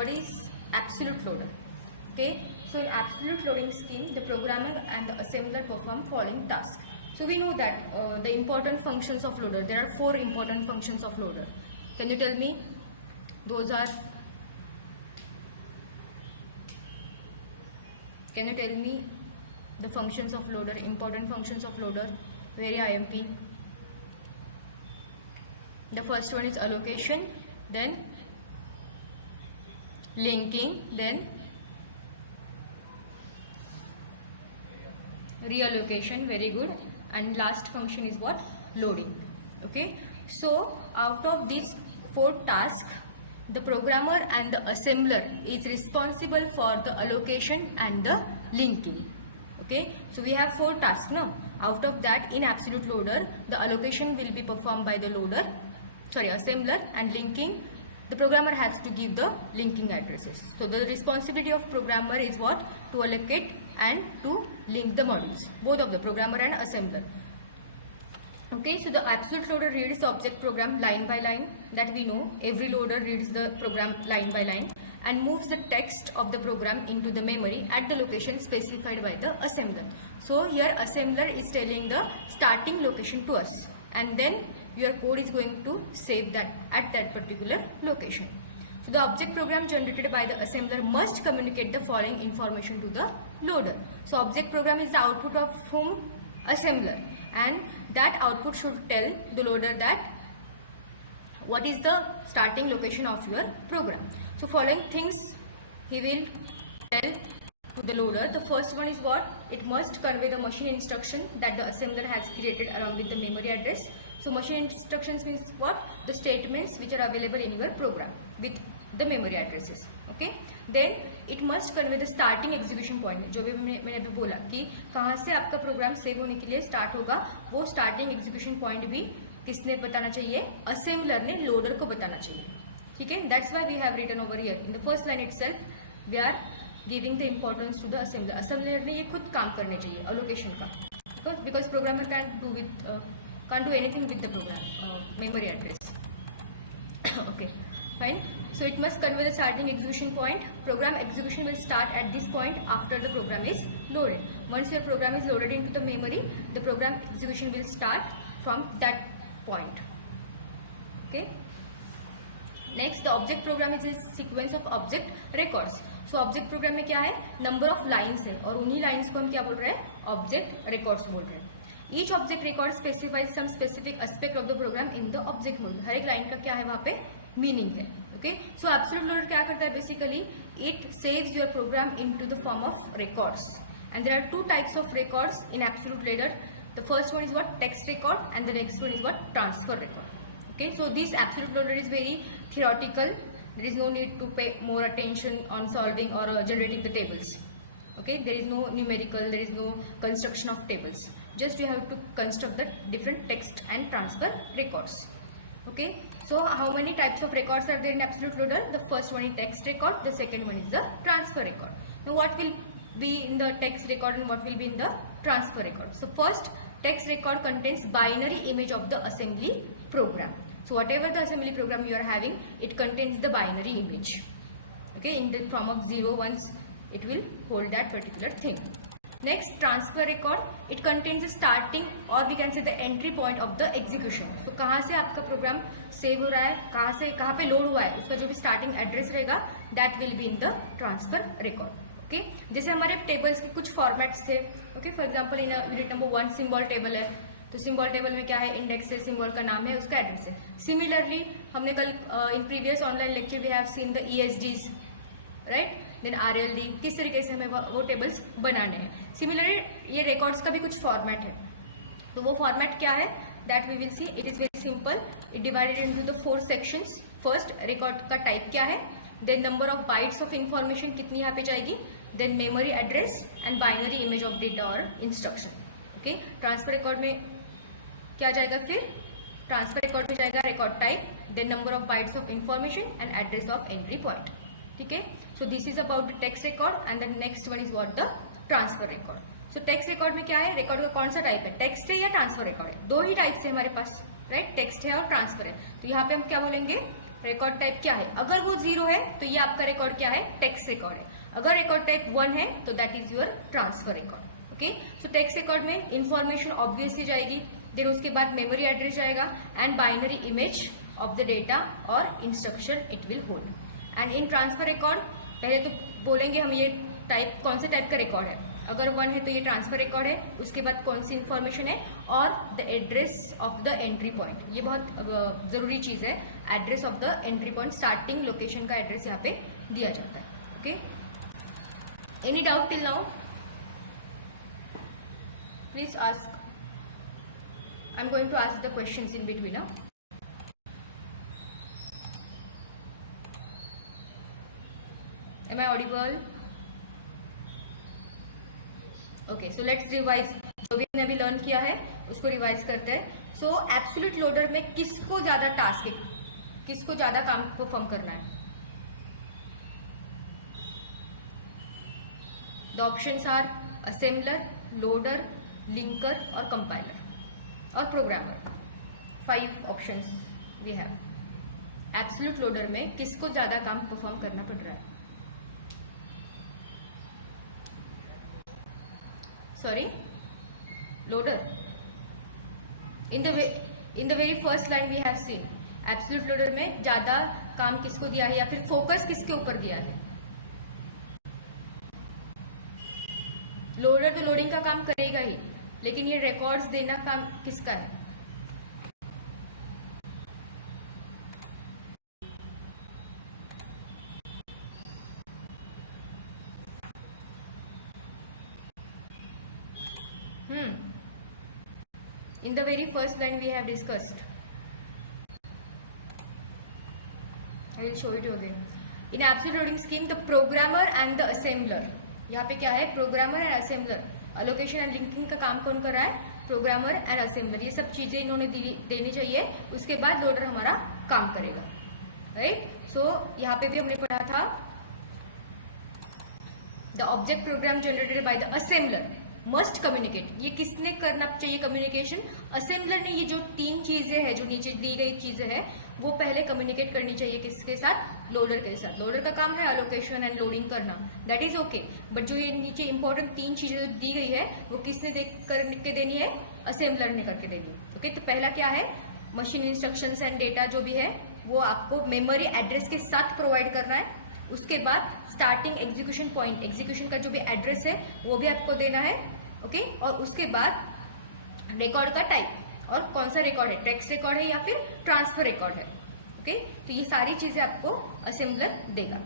what is absolute loader? Okay, so in absolute loading scheme, the programmer and the assembler perform following tasks. So we know that the important functions of loader, there are 4 important functions of loader. Can you tell me? Those are, can you tell me the functions of loader, important functions of loader? Very IMP. The first one is allocation, then linking, then reallocation. Very good. And last function is what? Loading. Okay, so out of these 4 tasks, the programmer and the assembler is responsible for the allocation and the linking. Okay, so we have 4 tasks now. Out of that, in absolute loader, the allocation will be performed by the assembler, and linking, the programmer has to give the linking addresses. So the responsibility of programmer is what? To allocate and to link the modules, both of the programmer and assembler. Okay, so the absolute loader reads the object program line by line, that we know. Every loader reads the program line by line and moves the text of the program into the memory at the location specified by the assembler. So here assembler is telling the starting location to us, and then your code is going to save that at that particular location. So the object program generated by the assembler must communicate the following information to the loader. So object program is the output of whom? Assembler, and that output should tell the loader that what is the starting location of your program. So following things he will tell to the loader. The first one is what? It must convey the machine instruction that the assembler has created along with the memory address. So machine instructions means what? The statements which are available in your program with the memory addresses. Okay, then it must convey the starting execution point. जो भी मैंने अभी बोला कि कहाँ से आपका program save होने के लिए स्टार्ट होगा, वो स्टार्टिंग एग्जीक्यूशन पॉइंट भी किसने बताना चाहिए? असेंबलर ने लोडर को बताना चाहिए. ठीक है, that's why we have written over here in the first line itself we are giving the importance to the assembler. Assembler ने ये खुद काम करने चाहिए अलोकेशन का, because programmer can't do anything with the program memory address. Okay, fine. So it must convey the starting execution point. Program execution will start at this point after the program is loaded. Once your program is loaded into the memory, the program execution will start from that point. Okay. Next, the object program is a sequence of object records. So object program में क्या है? Number of lines है, और उन्हीं lines को हम क्या बोल रहे हैं? Object records बोल रहे हैं. Each object record specifies some specific aspect of the program in the object module. हर एक लाइन का क्या है वहाँ पे? Meaning है. Okay. So absolute loader क्या करता है? Basically, it saves your program into the form of records. And there are 2 types of records in absolute loader. The first one is what? Text record, and the next one is what? Transfer record. Okay. So this absolute loader is very theoretical. There is no need to pay more attention on solving or generating the tables. Okay. There is no numerical. There is no construction of tables. Just you have to construct the different text and transfer records. Okay. So how many types of records are there in absolute loader? The first one is text record. The second one is the transfer record. Now what will be in the text record and what will be in the transfer record? So first, text record contains binary image of the assembly program. So whatever the assembly program you are having, it contains the binary image. Okay, in the form of 0, 1s, it will hold that particular thing. Next, transfer record, it contains the starting or we can say the entry point of the execution. So कहाँ से आपका program save हो रहा है, कहाँ पे लोड हुआ है, उसका जो भी स्टार्टिंग एड्रेस रहेगा, that will be in the transfer record. Okay, जैसे हमारे टेबल्स के कुछ फॉर्मेट्स थे. Okay, for example in unit number 1 symbol table है, तो सिंबल टेबल में क्या है? इंडेक्स है, सिंबल का नाम है, उसका एड्रेस है. सिमिलरली हमने कल in previous online lecture we have seen the ESDs, right, then RLD, किस तरीके से हमें वो टेबल्स बनाने हैं. सिमिलरली ये रिकॉर्ड्स का भी कुछ फॉर्मेट है, तो वो फॉर्मेट क्या है? That we will see. It is very simple. It divided into the 4 sections. First, record का टाइप क्या है, then number of bytes of information कितनी यहाँ पे जाएगी, then memory address and binary image of data और इंस्ट्रक्शन. ओके, ट्रांसफर रिकॉर्ड में क्या जाएगा? फिर ट्रांसफर रिकॉर्ड में जाएगा record type, then number of bytes of information and address of entry point. ठीक है, सो this is about the text record and the next one is what? The transfer record. So text record में क्या है? रिकॉर्ड का कौन सा टाइप है? टेक्स्ट है या ट्रांसफर रिकॉर्ड है? 2 ही टाइप्स है हमारे पास, राइट? टेक्स्ट है और ट्रांसफर है. तो यहाँ पे हम क्या बोलेंगे? रिकॉर्ड टाइप क्या है, अगर वो 0 है तो ये आपका रिकॉर्ड क्या है, टेक्स्ट रिकॉर्ड है। अगर रिकॉर्ड टाइप 1 है तो that is your transfer record. Okay, so text record में इंफॉर्मेशन ऑब्वियसली जाएगी, देन उसके बाद मेमोरी एड्रेस जाएगा and binary image of the data और instruction it will hold. And in transfer record पहले तो बोलेंगे हम ये टाइप कौन से टाइप का रिकॉर्ड है। अगर 1 है तो ये ट्रांसफर रिकॉर्ड है, उसके बाद कौन सी इंफॉर्मेशन है और the address of the entry point, ये बहुत जरूरी चीज है। Address of the entry point, starting location का एड्रेस यहाँ पे दिया जाता है। Okay, any doubt till now, please ask, I am going to ask the questions in between now. Am I audible? Okay, so let's revise, जो भी हमने अभी लर्न किया है उसको रिवाइज करते हैं। सो एब्सोल्यूट लोडर में किसको ज्यादा टास्क है, किसको ज्यादा काम परफॉर्म करना है? The options are assembler, loader, linker और कंपाइलर और programmer. 5 options we have. Absolute loader में किसको ज्यादा काम परफॉर्म करना पड़ रहा है? Sorry, loader. In the very first line we have seen, absolute loader में ज्यादा काम किसको दिया है या फिर फोकस किसके ऊपर दिया है? लोडर तो लोडिंग का काम करेगा ही, लेकिन ये रिकॉर्ड्स देना काम किसका है? In the very first line we have discussed. I will show it you again. In absolute loading scheme, the programmer and the assembler. यहाँ पे क्या है? Programmer and assembler. Allocation and linking का काम कौन कर रहा है? Programmer and assembler. ये सब चीजें इन्होंने देनी चाहिए, उसके बाद लोडर हमारा काम करेगा। राइट, सो यहाँ पे भी हमने पढ़ा था the object program generated by the assembler must communicate. ये किसने करना चाहिए कम्युनिकेशन? असेंबलर ने। ये जो 3 चीजें हैं, जो नीचे दी गई चीजें हैं, वो पहले कम्युनिकेट करनी चाहिए किसके साथ? लोडर के साथ। लोडर का काम है अलोकेशन एंड लोडिंग करना, दैट इज ओके, बट जो ये नीचे इंपॉर्टेंट 3 चीजें जो दी गई है वो किसने करके देनी है? असेंबलर ने करके देनी है। ओके, तो पहला क्या है? मशीन इंस्ट्रक्शंस एंड डेटा जो भी है वो आपको मेमोरी एड्रेस के साथ प्रोवाइड करना है। उसके बाद स्टार्टिंग एग्जीक्यूशन पॉइंट, एग्जीक्यूशन का जो भी एड्रेस है वो भी आपको देना है। ओके, और उसके बाद रिकॉर्ड का टाइप और कौन सा रिकॉर्ड है, टेक्स्ट रिकॉर्ड है या फिर ट्रांसफर रिकॉर्ड है। ओके, तो ये सारी चीजें आपको असेंबलर देगा।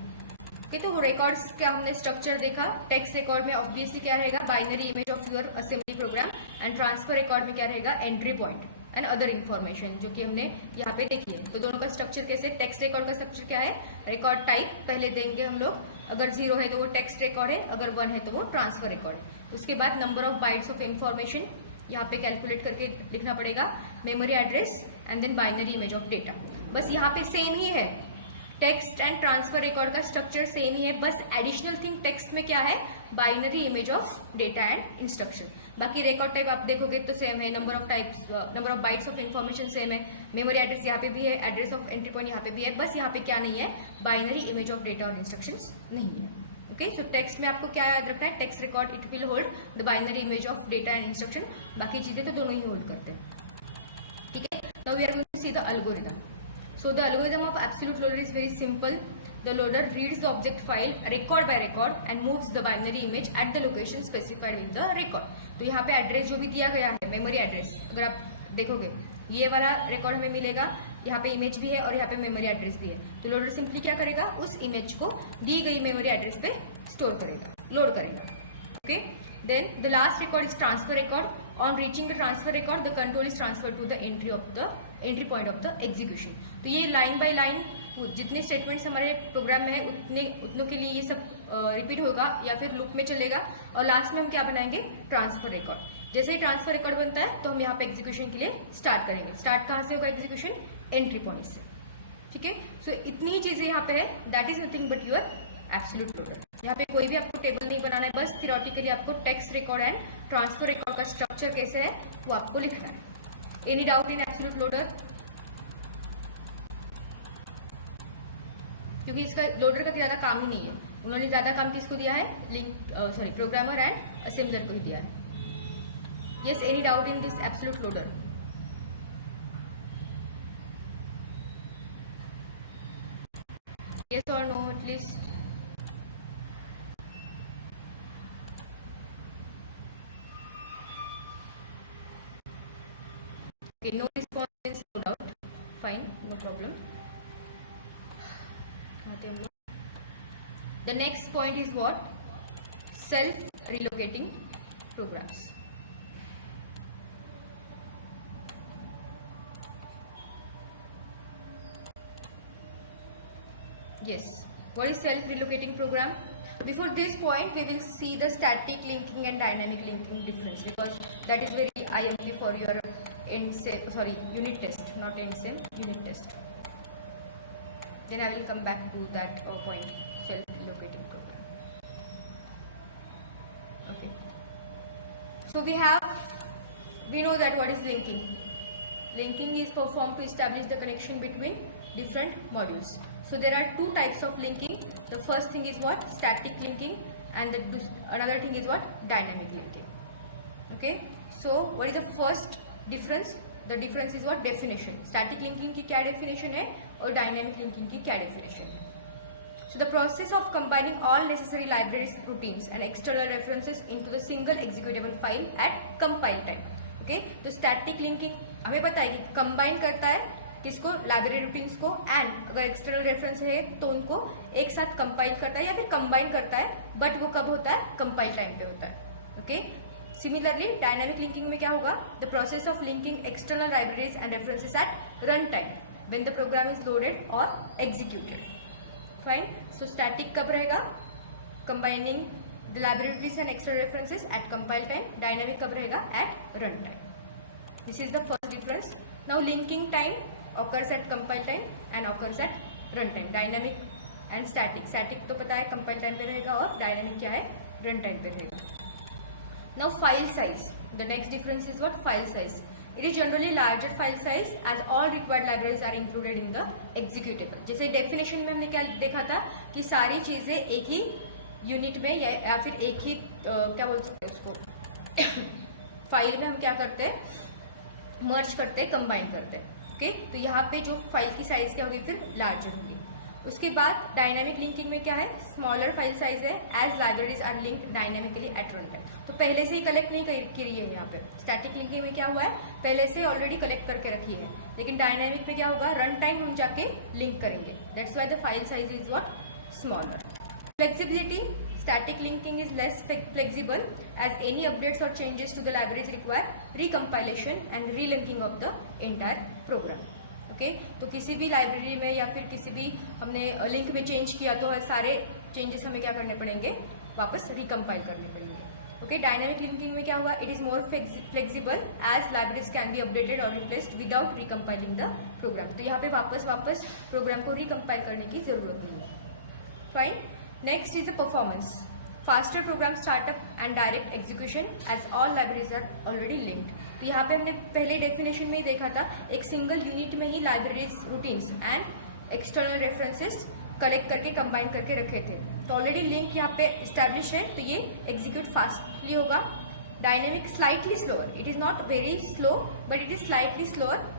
ओके, तो रिकॉर्ड्स का हमने स्ट्रक्चर देखा। टेक्स्ट रिकॉर्ड में ऑब्वियसली क्या रहेगा? Binary image of your assembly program. And transfer record में क्या रहेगा? Entry point and other information, जो कि हमने यहाँ पे देखी है। तो दोनों का स्ट्रक्चर कैसे? टेक्स्ट रिकॉर्ड का स्ट्रक्चर क्या है? रिकॉर्ड टाइप पहले देंगे हम लोग, अगर 0 है तो वो टेक्स्ट रिकॉर्ड है, अगर 1 है तो वो ट्रांसफर रिकॉर्ड है। उसके बाद number of bytes of information यहाँ पे कैलकुलेट करके लिखना पड़ेगा, memory address and then binary image of data. बस यहाँ पे सेम ही है, टेक्स्ट एंड ट्रांसफर रिकॉर्ड का स्ट्रक्चर सेम ही है, बस एडिशनल थिंग टेक्स्ट में क्या है? Binary image of data and instruction. बाकी रिकॉर्ड टाइप आप देखोगे तो सेम है, number of bytes of information same है, मेमोरी एड्रेस यहाँ पे भी है, एड्रेस ऑफ एंट्री पॉइंट यहाँ पे भी है, बस यहाँ पे क्या नहीं है? बाइनरी इमेज ऑफ डेटा और इंस्ट्रक्शंस नहीं है। ओके, सो टेक्स्ट में आपको क्या याद रखना है? Text record it will hold the binary image of data and instruction, बाकी चीजें तो दोनों ही होल्ड करते हैं। ठीक है, now we are going to see the algorithm. So the algorithm of absolute loader is very simple. The loader reads the object file record by record and moves the binary image at the location specified with the record. तो यहाँ पे एड्रेस जो भी दिया गया है, memory address, अगर आप देखोगे ये वाला रिकॉर्ड हमें मिलेगा, यहाँ पे इमेज भी है और यहाँ पे मेमोरी एड्रेस भी है। तो लोडर सिंपली क्या करेगा? उस इमेज को दी गई मेमोरी एड्रेस पे स्टोर करेगा, लोड करेगा। Okay, then the last record is transfer record. On reaching the transfer record, the control is transferred to the entry point of the execution. तो ये लाइन बाय लाइन जितने स्टेटमेंट्स हमारे प्रोग्राम में है उतनों के लिए ये सब रिपीट होगा या फिर लूप में चलेगा, और लास्ट में हम क्या बनाएंगे? Transfer record. जैसे ही ट्रांसफर रिकॉर्ड बनता है तो हम यहाँ पे एग्जीक्यूशन के लिए स्टार्ट करेंगे। स्टार्ट कहाँ से होगा एग्जीक्यूशन? एंट्री पॉइंट से। ठीक है, सो इतनी चीजें यहाँ पे है, that is nothing but your absolute loader. यहाँ पे कोई भी आपको टेबल नहीं बनाना है, बस थियोरेटिकली आपको text record and transfer record का स्ट्रक्चर कैसे है वो आपको लिखना है। Any doubt in absolute loader? क्योंकि इसका लोडर का ज़्यादा काम ही नहीं है, उन्होंने ज़्यादा काम किसको दिया है, प्रोग्रामर एंड असेंबलर को ही दिया है. Yes, any doubt in this absolute loader? Yes or no, at least. Okay, no response means no doubt. Fine, no problem. The next point is what? Self-relocating programs. Yes. What is self-relocating program? Before this point, we will see the static linking and dynamic linking difference, because that is very IMP for your unit test, not end sem, unit test. Then I will come back to that point, self-relocating program. Okay. So we know that what is linking. Linking is performed to establish the connection between different modules. So there are two types of linking. The first thing is what? Static linking, and another thing is what? Dynamic linking. Okay. So what is the first difference? The difference is what? Definition. Static linking की क्या definition है और dynamic linking की क्या definition है? So the process of combining all necessary libraries, routines and external references into the single executable file at compile time. Okay. तो static linking हमें पता है कि combine करता है किसको, लाइब्रेरी रूटीन्स को, एंड अगर एक्सटर्नल रेफरेंस है तो उनको एक साथ कंपाइल करता है या फिर कंबाइन करता है, बट वो कब होता है? कंपाइल टाइम पे होता है. ओके. सिमिलरली डायनामिक लिंकिंग में क्या होगा? The process of linking external libraries and references at run time when the program is loaded और एग्जीक्यूटेड. फाइन. सो स्टैटिक कब रहेगा? Combining the libraries and external references at compile time. Dynamic कब रहेगा? At run time. This is the first difference. Now linking time occurs at compile time and occurs at run time. Dynamic and static. Static तो पता है compile time पे रहेगा और dynamic क्या है? Run time पे रहेगा. Now file size. The next difference is what? File size. It is generally larger file size as all required libraries are included in the executable. जैसे definition में हमने क्या देखा था कि सारी चीजें एक ही यूनिट में या फिर एक ही क्या बोल सकते हैं उसको फाइल में हम क्या करते हैं? मर्ज करते हैं, कंबाइन करते हैं. ओके. तो यहाँ पे जो फाइल की साइज क्या होगी? फिर लार्जर होगी. उसके बाद डायनामिक लिंकिंग में क्या है? स्मॉलर फाइल साइज है as libraries are linked dynamically at run time. तो पहले से ही कलेक्ट नहीं की रही है यहाँ पे. स्टैटिक लिंकिंग में क्या हुआ है? पहले से ऑलरेडी कलेक्ट करके रखी है. लेकिन डायनामिक में क्या होगा? रन टाइम हम जाके लिंक करेंगे. That's why the file size is what? Smaller. Flexibility. Static linking is less flexible as any updates or changes to the libraries require recompilation and relinking of the entire program. Okay? तो किसी भी लाइब्रेरी में या फिर किसी भी हमने लिंक में चेंज किया तो सारे चेंजेस हमें क्या करने पड़ेंगे? वापस रिकम्पाइल करने पड़ेंगे. Okay? डायनामिक लिंकिंग में क्या हुआ? It is more flexible as libraries can be updated और replaced without recompiling the program. तो यहाँ पे वापस प्रोग्राम को रिकम्पाइल करने की जरूरत नहीं है. Fine. Next is the performance. Faster program startup and direct execution as all libraries are already linked. तो यहाँ पे हमने पहले डेफिनेशन में ही देखा था, एक सिंगल यूनिट में ही libraries, routines and external references collect करके कंबाइन करके रखे थे. तो ऑलरेडी लिंक यहाँ पे इस्टेब्लिश है, तो ये एग्जीक्यूट फास्टली होगा. Dynamic slightly slower. It is not very slow but it is slightly slower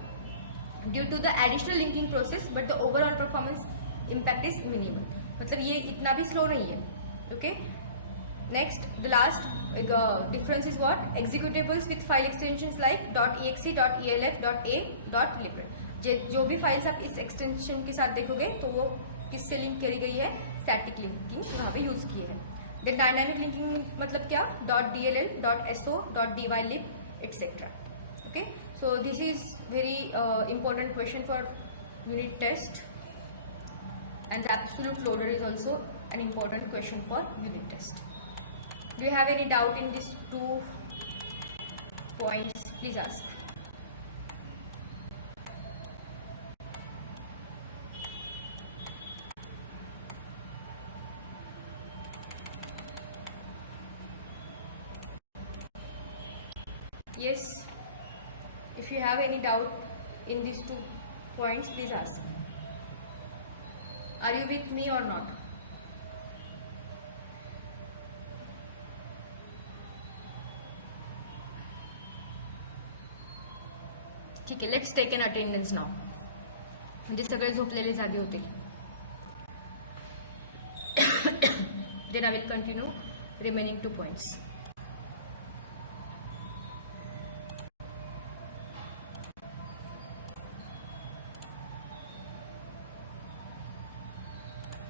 due to the additional linking process, but the overall performance impact is minimal. मतलब ये इतना भी स्लो नहीं है. Okay. Next the last difference is what? Executables with file extensions like .exe, .elf, .a, .lib. जो भी फाइल्स आप इस एक्सटेंशन के साथ देखोगे तो वो किससे लिंक करी गई है? स्टैटिक लिंकिंग वहाँ पे यूज किए हैं. देन डायनामिक लिंकिंग मतलब क्या? .dll, .so, .dylib, etc. Okay. So this is very important question for unit test. And the absolute loader is also an important question for unit test. Do you have any doubt in these 2 points? Please ask. Yes. If you have any doubt in these 2 points, please ask. Are you with me और not? ठीक आहे, let's take an attendance now, म्हणजे सगळे झोपलेले जागे होतील. Then I will continue remaining 2 points.